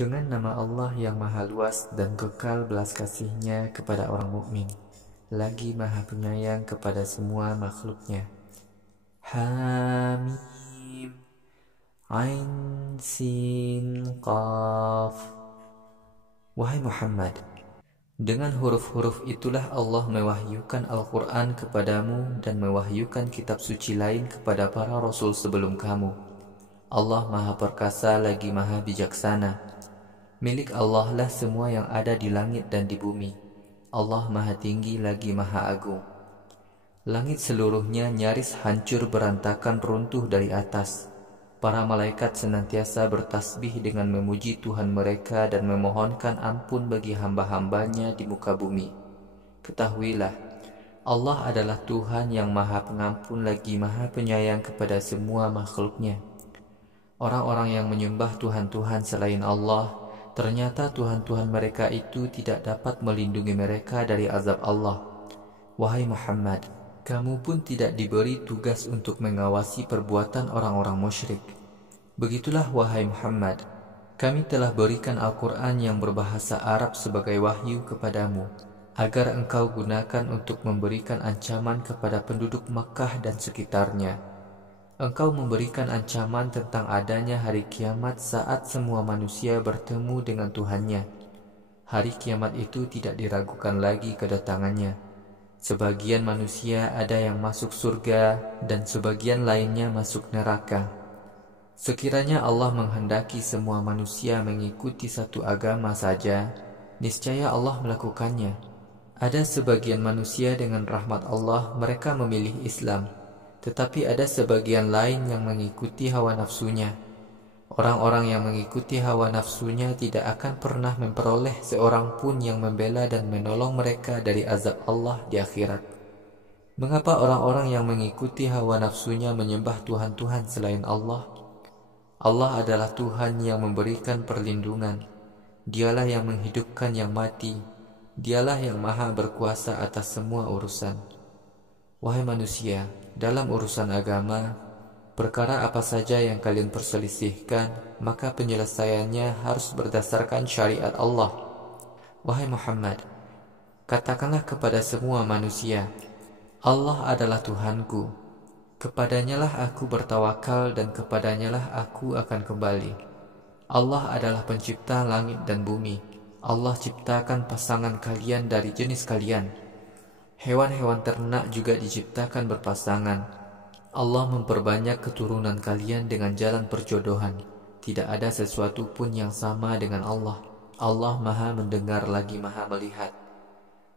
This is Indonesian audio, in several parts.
Dengan nama Allah yang maha luas dan kekal belas kasih-Nya kepada orang mukmin, lagi maha penyayang kepada semua makhluknya. Hamim, Ain, Sin, Qaf. Wahai Muhammad, dengan huruf-huruf itulah Allah mewahyukan Al-Quran kepadamu dan mewahyukan kitab suci lain kepada para rasul sebelum kamu. Allah maha perkasa lagi maha bijaksana. Milik Allah lah semua yang ada di langit dan di bumi. Allah maha tinggi lagi maha agung. Langit seluruhnya nyaris hancur berantakan runtuh dari atas. Para malaikat senantiasa bertasbih dengan memuji Tuhan mereka dan memohonkan ampun bagi hamba-hambanya di muka bumi. Ketahuilah, Allah adalah Tuhan yang maha pengampun lagi maha penyayang kepada semua makhluknya. Orang-orang yang menyembah Tuhan-Tuhan selain Allah, ternyata Tuhan-Tuhan mereka itu tidak dapat melindungi mereka dari azab Allah. Wahai Muhammad, kamu pun tidak diberi tugas untuk mengawasi perbuatan orang-orang musyrik. Begitulah wahai Muhammad, kami telah berikan Al-Quran yang berbahasa Arab sebagai wahyu kepadamu, agar engkau gunakan untuk memberikan ancaman kepada penduduk Makkah dan sekitarnya. Engkau memberikan ancaman tentang adanya hari kiamat saat semua manusia bertemu dengan Tuhannya. Hari kiamat itu tidak diragukan lagi kedatangannya. Sebagian manusia ada yang masuk surga dan sebagian lainnya masuk neraka. Sekiranya Allah menghendaki semua manusia mengikuti satu agama saja, niscaya Allah melakukannya. Ada sebagian manusia dengan rahmat Allah mereka memilih Islam, tetapi ada sebagian lain yang mengikuti hawa nafsunya. Orang-orang yang mengikuti hawa nafsunya tidak akan pernah memperoleh seorang pun yang membela dan menolong mereka dari azab Allah di akhirat. Mengapa orang-orang yang mengikuti hawa nafsunya menyembah Tuhan-Tuhan selain Allah? Allah adalah Tuhan yang memberikan perlindungan. Dialah yang menghidupkan yang mati. Dialah yang maha berkuasa atas semua urusan. Wahai manusia, dalam urusan agama, perkara apa saja yang kalian perselisihkan, maka penyelesaiannya harus berdasarkan syariat Allah. Wahai Muhammad, katakanlah kepada semua manusia, Allah adalah Tuhanku. Kepadanyalah aku bertawakal dan kepadanyalah aku akan kembali. Allah adalah pencipta langit dan bumi. Allah ciptakan pasangan kalian dari jenis kalian. Hewan-hewan ternak juga diciptakan berpasangan. Allah memperbanyak keturunan kalian dengan jalan perjodohan. Tidak ada sesuatu pun yang sama dengan Allah. Allah maha mendengar lagi maha melihat.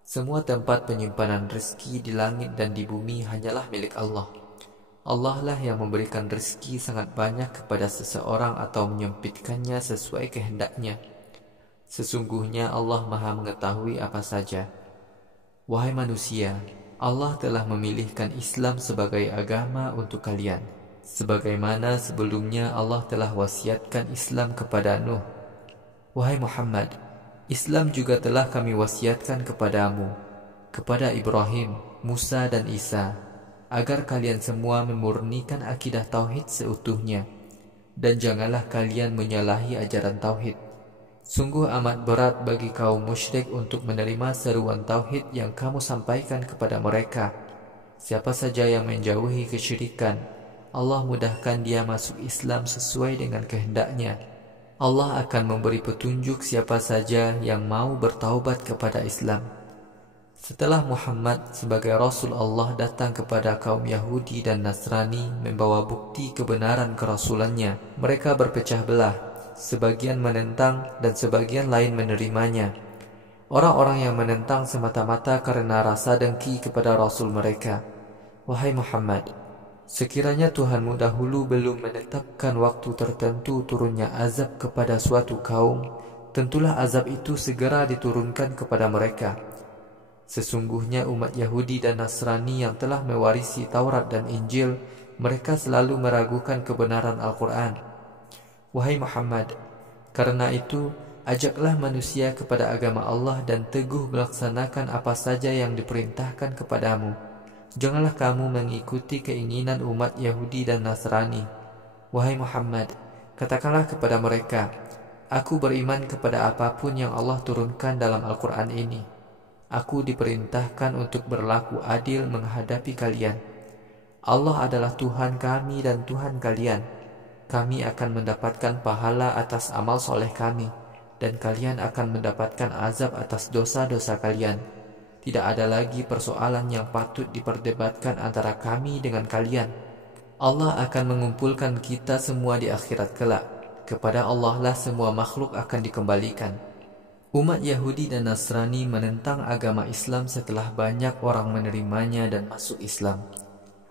Semua tempat penyimpanan rezeki di langit dan di bumi hanyalah milik Allah. Allah lah yang memberikan rezeki sangat banyak kepada seseorang atau menyempitkannya sesuai kehendaknya. Sesungguhnya Allah maha mengetahui apa saja. Wahai manusia, Allah telah memilihkan Islam sebagai agama untuk kalian, sebagaimana sebelumnya Allah telah wasiatkan Islam kepada Nuh. Wahai Muhammad, Islam juga telah kami wasiatkan kepadamu, kepada Ibrahim, Musa dan Isa, agar kalian semua memurnikan akidah tauhid seutuhnya, dan janganlah kalian menyalahi ajaran tauhid. Sungguh amat berat bagi kaum musyrik untuk menerima seruan tauhid yang kamu sampaikan kepada mereka. Siapa saja yang menjauhi kesyirikan, Allah mudahkan dia masuk Islam sesuai dengan kehendaknya. Allah akan memberi petunjuk siapa saja yang mau bertaubat kepada Islam. Setelah Muhammad sebagai Rasul Allah datang kepada kaum Yahudi dan Nasrani membawa bukti kebenaran kerasulannya, mereka berpecah belah. Sebagian menentang dan sebagian lain menerimanya. Orang-orang yang menentang semata-mata karena rasa dengki kepada Rasul mereka. Wahai Muhammad, sekiranya Tuhanmu dahulu belum menetapkan waktu tertentu turunnya azab kepada suatu kaum, tentulah azab itu segera diturunkan kepada mereka. Sesungguhnya umat Yahudi dan Nasrani yang telah mewarisi Taurat dan Injil, mereka selalu meragukan kebenaran Al-Quran. Wahai Muhammad, karena itu, ajaklah manusia kepada agama Allah dan teguh melaksanakan apa saja yang diperintahkan kepadamu. Janganlah kamu mengikuti keinginan umat Yahudi dan Nasrani. Wahai Muhammad, katakanlah kepada mereka, Aku beriman kepada apapun yang Allah turunkan dalam Al-Quran ini. Aku diperintahkan untuk berlaku adil menghadapi kalian. Allah adalah Tuhan kami dan Tuhan kalian. Kami akan mendapatkan pahala atas amal soleh kami, dan kalian akan mendapatkan azab atas dosa-dosa kalian. Tidak ada lagi persoalan yang patut diperdebatkan antara kami dengan kalian. Allah akan mengumpulkan kita semua di akhirat kelak. Kepada Allah lah semua makhluk akan dikembalikan. Umat Yahudi dan Nasrani menentang agama Islam setelah banyak orang menerimanya dan masuk Islam.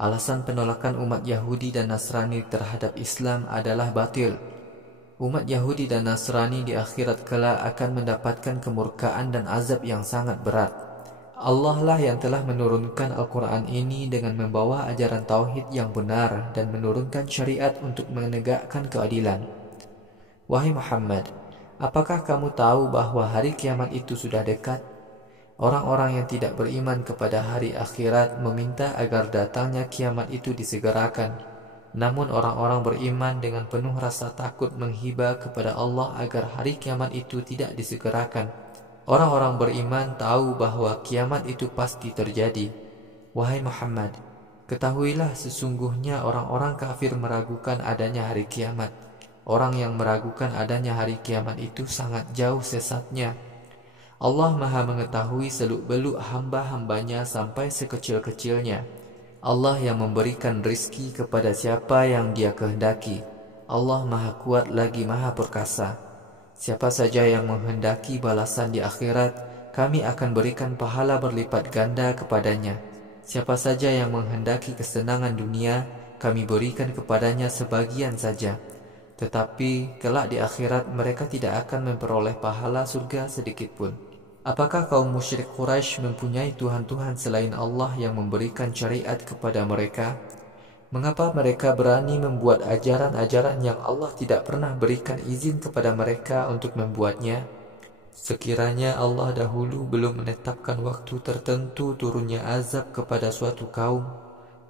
Alasan penolakan umat Yahudi dan Nasrani terhadap Islam adalah batil. Umat Yahudi dan Nasrani di akhirat kelak akan mendapatkan kemurkaan dan azab yang sangat berat. Allah lah yang telah menurunkan Al-Quran ini dengan membawa ajaran tauhid yang benar dan menurunkan syariat untuk menegakkan keadilan. Wahai Muhammad, apakah kamu tahu bahwa hari kiamat itu sudah dekat? Orang-orang yang tidak beriman kepada hari akhirat meminta agar datangnya kiamat itu disegerakan. Namun orang-orang beriman dengan penuh rasa takut menghibah kepada Allah agar hari kiamat itu tidak disegerakan. Orang-orang beriman tahu bahwa kiamat itu pasti terjadi. Wahai Muhammad, ketahuilah sesungguhnya orang-orang kafir meragukan adanya hari kiamat. Orang yang meragukan adanya hari kiamat itu sangat jauh sesatnya. Allah Maha mengetahui seluk-beluk hamba-hambanya sampai sekecil-kecilnya. Allah yang memberikan rizki kepada siapa yang Dia kehendaki. Allah Maha kuat lagi Maha perkasa. Siapa saja yang menghendaki balasan di akhirat, kami akan berikan pahala berlipat ganda kepadanya. Siapa saja yang menghendaki kesenangan dunia, kami berikan kepadanya sebagian saja. Tetapi kelak di akhirat mereka tidak akan memperoleh pahala surga sedikitpun. Apakah kaum musyrik Quraisy mempunyai Tuhan-Tuhan selain Allah yang memberikan syariat kepada mereka? Mengapa mereka berani membuat ajaran-ajaran yang Allah tidak pernah berikan izin kepada mereka untuk membuatnya? Sekiranya Allah dahulu belum menetapkan waktu tertentu turunnya azab kepada suatu kaum,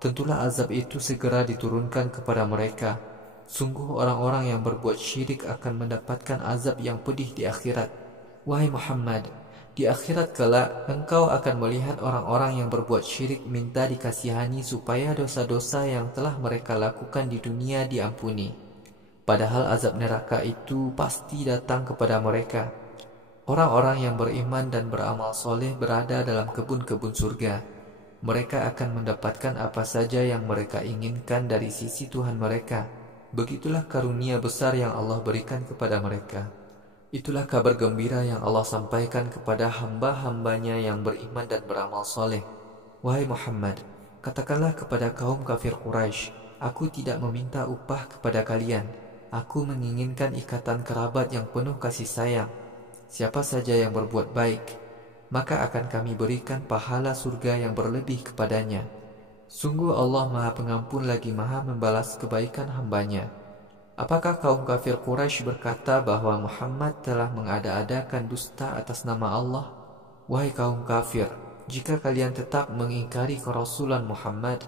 tentulah azab itu segera diturunkan kepada mereka. Sungguh orang-orang yang berbuat syirik akan mendapatkan azab yang pedih di akhirat. Wahai Muhammad, di akhirat kelak engkau akan melihat orang-orang yang berbuat syirik minta dikasihani supaya dosa-dosa yang telah mereka lakukan di dunia diampuni. Padahal azab neraka itu pasti datang kepada mereka. Orang-orang yang beriman dan beramal soleh berada dalam kebun-kebun surga. Mereka akan mendapatkan apa saja yang mereka inginkan dari sisi Tuhan mereka. Begitulah karunia besar yang Allah berikan kepada mereka. Itulah kabar gembira yang Allah sampaikan kepada hamba-hambanya yang beriman dan beramal soleh. Wahai Muhammad, katakanlah kepada kaum kafir Quraisy, aku tidak meminta upah kepada kalian. Aku menginginkan ikatan kerabat yang penuh kasih sayang. Siapa saja yang berbuat baik, maka akan kami berikan pahala surga yang berlebih kepadanya. Sungguh Allah Maha Pengampun lagi Maha membalas kebaikan hambanya. Apakah kaum kafir Quraisy berkata bahwa Muhammad telah mengada-adakan dusta atas nama Allah? Wahai kaum kafir, jika kalian tetap mengingkari kerasulan Muhammad,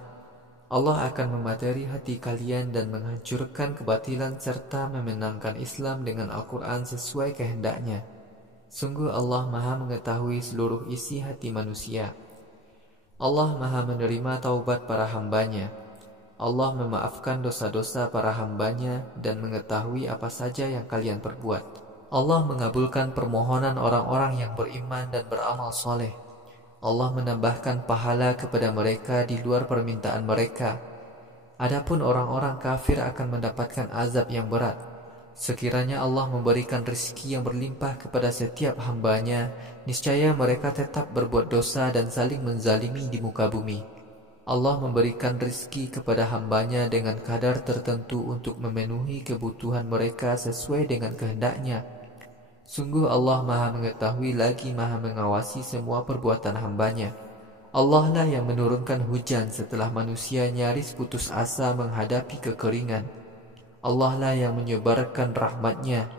Allah akan memateri hati kalian dan menghancurkan kebatilan serta memenangkan Islam dengan Al-Quran sesuai kehendaknya. Sungguh Allah Maha mengetahui seluruh isi hati manusia. Allah Maha menerima taubat para hambanya. Allah memaafkan dosa-dosa para hambanya dan mengetahui apa saja yang kalian perbuat. Allah mengabulkan permohonan orang-orang yang beriman dan beramal soleh. Allah menambahkan pahala kepada mereka di luar permintaan mereka. Adapun orang-orang kafir akan mendapatkan azab yang berat. Sekiranya Allah memberikan rezeki yang berlimpah kepada setiap hambanya, niscaya mereka tetap berbuat dosa dan saling menzalimi di muka bumi. Allah memberikan rezeki kepada hambanya dengan kadar tertentu untuk memenuhi kebutuhan mereka sesuai dengan kehendaknya. Sungguh Allah Maha mengetahui lagi Maha mengawasi semua perbuatan hambanya. Allah lah yang menurunkan hujan setelah manusia nyaris putus asa menghadapi kekeringan. Allah lah yang menyebarkan rahmatnya.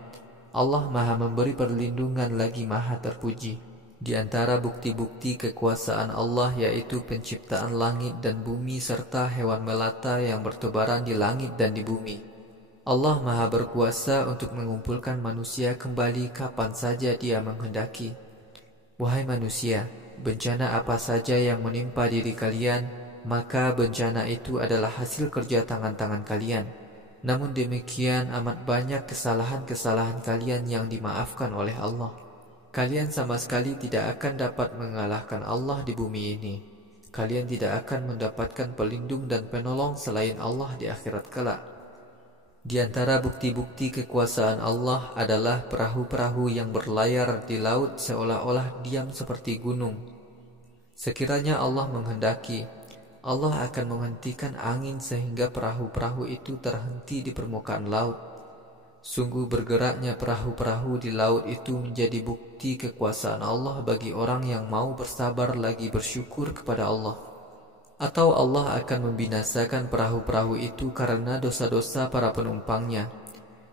Allah Maha memberi perlindungan lagi Maha terpuji. Di antara bukti-bukti kekuasaan Allah yaitu penciptaan langit dan bumi serta hewan melata yang bertebaran di langit dan di bumi. Allah Maha berkuasa untuk mengumpulkan manusia kembali kapan saja Dia menghendaki. Wahai manusia, bencana apa saja yang menimpa diri kalian, maka bencana itu adalah hasil kerja tangan-tangan kalian. Namun demikian amat banyak kesalahan-kesalahan kalian yang dimaafkan oleh Allah. Kalian sama sekali tidak akan dapat mengalahkan Allah di bumi ini. Kalian tidak akan mendapatkan pelindung dan penolong selain Allah di akhirat kelak. Di antara bukti-bukti kekuasaan Allah adalah perahu-perahu yang berlayar di laut seolah-olah diam seperti gunung. Sekiranya Allah menghendaki, Allah akan menghentikan angin sehingga perahu-perahu itu terhenti di permukaan laut. Sungguh bergeraknya perahu-perahu di laut itu menjadi bukti kekuasaan Allah bagi orang yang mau bersabar lagi bersyukur kepada Allah. Atau Allah akan membinasakan perahu-perahu itu karena dosa-dosa para penumpangnya.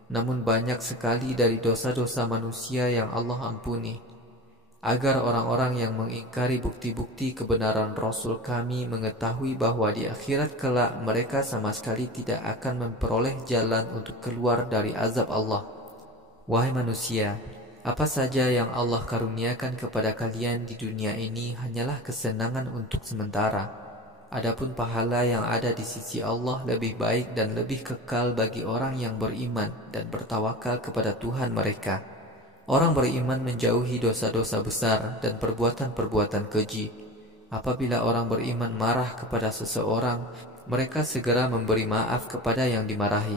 Namun banyak sekali dari dosa-dosa manusia yang Allah ampuni, agar orang-orang yang mengingkari bukti-bukti kebenaran Rasul kami mengetahui bahwa di akhirat kelak mereka sama sekali tidak akan memperoleh jalan untuk keluar dari azab Allah. Wahai manusia, apa saja yang Allah karuniakan kepada kalian di dunia ini hanyalah kesenangan untuk sementara. Adapun pahala yang ada di sisi Allah lebih baik dan lebih kekal bagi orang yang beriman dan bertawakal kepada Tuhan mereka. Orang beriman menjauhi dosa-dosa besar dan perbuatan-perbuatan keji. Apabila orang beriman marah kepada seseorang, mereka segera memberi maaf kepada yang dimarahi.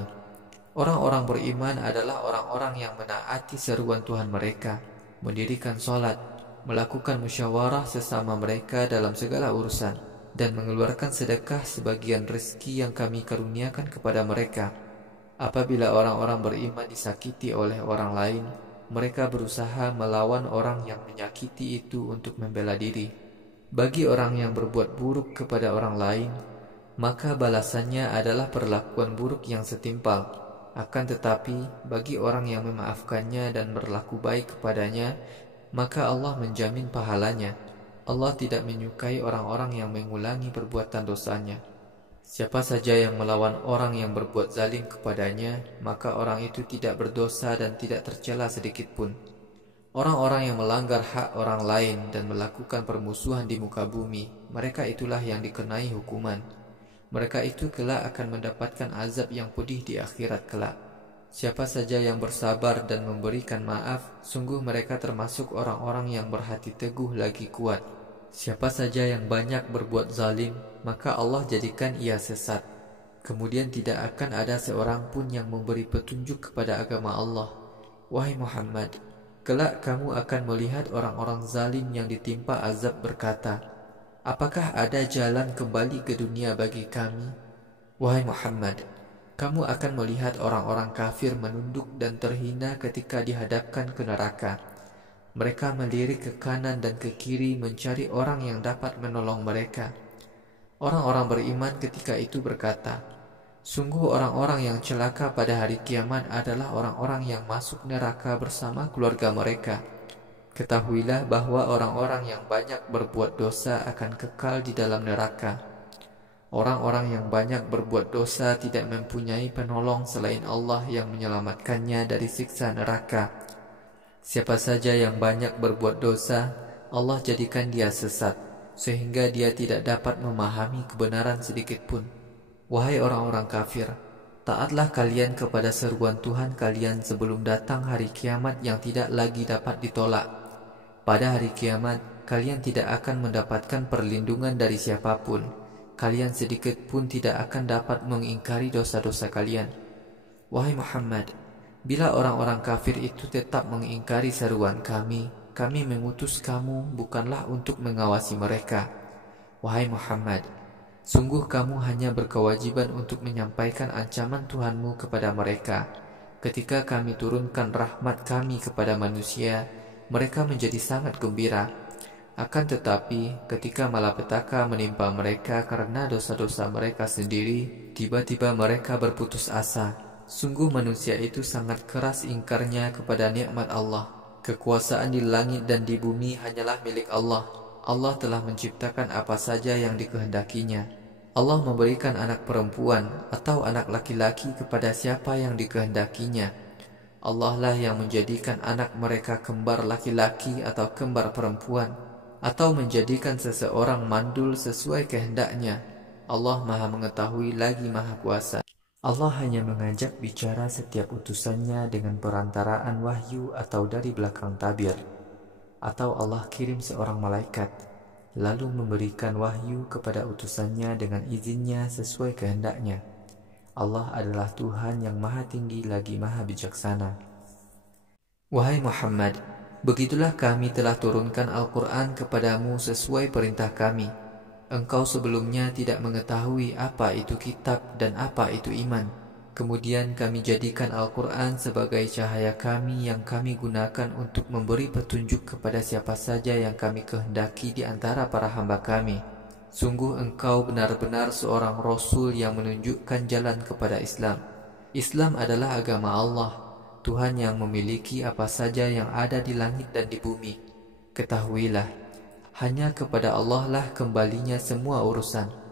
Orang-orang beriman adalah orang-orang yang menaati seruan Tuhan mereka, mendirikan sholat, melakukan musyawarah sesama mereka dalam segala urusan, dan mengeluarkan sedekah sebagian rezeki yang kami karuniakan kepada mereka. Apabila orang-orang beriman disakiti oleh orang lain, mereka berusaha melawan orang yang menyakiti itu untuk membela diri. Bagi orang yang berbuat buruk kepada orang lain, maka balasannya adalah perlakuan buruk yang setimpal. Akan tetapi, bagi orang yang memaafkannya dan berlaku baik kepadanya, maka Allah menjamin pahalanya. Allah tidak menyukai orang-orang yang mengulangi perbuatan dosanya. Siapa saja yang melawan orang yang berbuat zalim kepadanya, maka orang itu tidak berdosa dan tidak tercela sedikit pun. Orang-orang yang melanggar hak orang lain dan melakukan permusuhan di muka bumi, mereka itulah yang dikenai hukuman. Mereka itu kelak akan mendapatkan azab yang pedih di akhirat kelak. Siapa saja yang bersabar dan memberikan maaf, sungguh mereka termasuk orang-orang yang berhati teguh lagi kuat. Siapa saja yang banyak berbuat zalim, maka Allah jadikan ia sesat. Kemudian tidak akan ada seorang pun yang memberi petunjuk kepada agama Allah. Wahai Muhammad, kelak kamu akan melihat orang-orang zalim yang ditimpa azab berkata, apakah ada jalan kembali ke dunia bagi kami? Wahai Muhammad, kamu akan melihat orang-orang kafir menunduk dan terhina ketika dihadapkan ke neraka. Mereka melirik ke kanan dan ke kiri mencari orang yang dapat menolong mereka. Orang-orang beriman ketika itu berkata, sungguh orang-orang yang celaka pada hari kiamat adalah orang-orang yang masuk neraka bersama keluarga mereka. Ketahuilah bahwa orang-orang yang banyak berbuat dosa akan kekal di dalam neraka. Orang-orang yang banyak berbuat dosa tidak mempunyai penolong selain Allah yang menyelamatkannya dari siksa neraka. Siapa saja yang banyak berbuat dosa, Allah jadikan dia sesat, sehingga dia tidak dapat memahami kebenaran sedikit pun. Wahai orang-orang kafir, taatlah kalian kepada seruan Tuhan kalian sebelum datang hari kiamat yang tidak lagi dapat ditolak. Pada hari kiamat, kalian tidak akan mendapatkan perlindungan dari siapapun. Kalian sedikit pun tidak akan dapat mengingkari dosa-dosa kalian. Wahai Muhammad, bila orang-orang kafir itu tetap mengingkari seruan kami mengutus kamu bukanlah untuk mengawasi mereka. Wahai Muhammad, sungguh kamu hanya berkewajiban untuk menyampaikan ancaman Tuhanmu kepada mereka. Ketika kami turunkan rahmat kami kepada manusia, mereka menjadi sangat gembira. Akan tetapi, ketika malapetaka menimpa mereka karena dosa-dosa mereka sendiri, tiba-tiba mereka berputus asa. Sungguh manusia itu sangat keras ingkarnya kepada nikmat Allah. Kekuasaan di langit dan di bumi hanyalah milik Allah. Allah telah menciptakan apa saja yang dikehendakinya. Allah memberikan anak perempuan atau anak laki-laki kepada siapa yang dikehendakinya. Allah lah yang menjadikan anak mereka kembar laki-laki atau kembar perempuan, atau menjadikan seseorang mandul sesuai kehendaknya. Allah Maha Mengetahui lagi Maha Kuasa. Allah hanya mengajak bicara setiap utusannya dengan perantaraan wahyu atau dari belakang tabir, atau Allah kirim seorang malaikat lalu memberikan wahyu kepada utusannya dengan izinnya sesuai kehendaknya. Allah adalah Tuhan yang Maha Tinggi lagi Maha Bijaksana. Wahai Muhammad, begitulah kami telah turunkan Al-Quran kepadamu sesuai perintah kami. Engkau sebelumnya tidak mengetahui apa itu kitab dan apa itu iman. Kemudian kami jadikan Al-Quran sebagai cahaya kami yang kami gunakan untuk memberi petunjuk kepada siapa saja yang kami kehendaki di antara para hamba kami. Sungguh engkau benar-benar seorang Rasul yang menunjukkan jalan kepada Islam. Islam adalah agama Allah, Tuhan yang memiliki apa saja yang ada di langit dan di bumi. Ketahuilah, hanya kepada Allah lah kembalinya semua urusan.